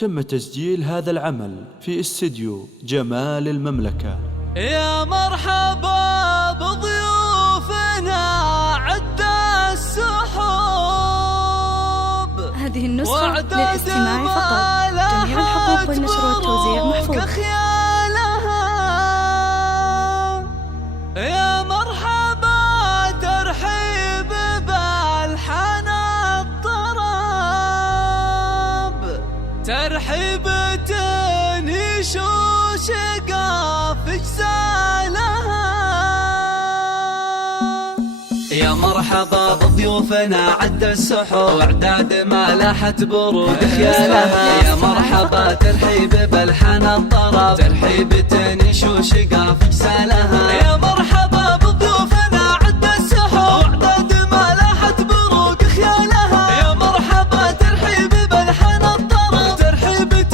تم تسجيل هذا العمل في استديو جمال المملكة. يا مرحبا بضيوفنا عد السحوب. هذه النسخة للاستماع فقط. جميع الحقوق والنشر والتوزيع محفوظ. يا مرحبا ترحيب بالحن الطرب، ترحيبة وشقاف اجزالها. يا مرحبا بضيوفنا عد السحور واعداد ما لاحت برود خيالها. يا مرحبا ترحيب بالحن الطرب، ترحيبة وشقاف اجزالها. يا مرحبا بضيوفنا عد السحور واعداد ما لاحت برود خيالها. يا مرحبا ترحيب بالحن الطرب، ترحيبة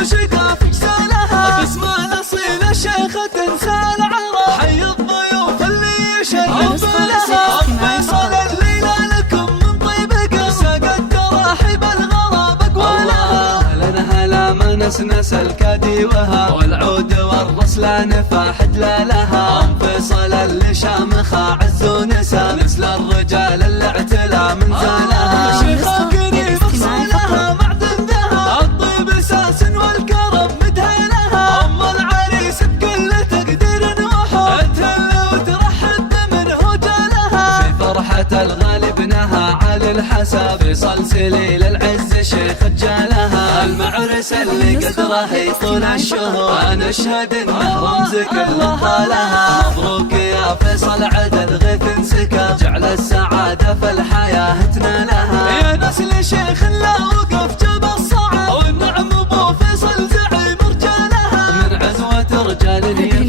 وشقاف اجزالها. باسم الاصيل الشيخة تنسى العرب، حي الضيوف اللي يشرف لها. فيصل الليلة لكم من طيب قلب، ساق التراحيب الغراب اقوالها. هلا هلا ما نسنس الكادي وها، والعود والرسلان فاحد لها. فيصل اللي شامخة عز ونسى، مثل الرجال اللي اعتلى من زالها. شيخة قريب اصولها معدن ذهب، الطيب اساس والكرم مدهنها. ام العريس بكل تقدير وحب، تهل وترحب بمنه جالها. في فرحة الغالي ابنها علي الحسب، فيصل سليل العز شيخ جالها. المعرس اللي قدره يطول الشهور، انا اشهد انه رمز كل طالها. مبروك يا فيصل عدد غيث انسكب، جعل السعادة في الحياة تنالها. يا نسل شيخ لا وقف جاب الصعب، والنعم ابو فيصل زعيم رجالها. من عزوة رجال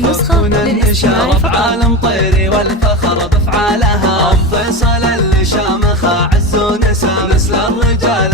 يفكون النشار بعالم طيري والفخر بافعالها. ام فيصل اللي شامخة عز ونسى، مثل الرجال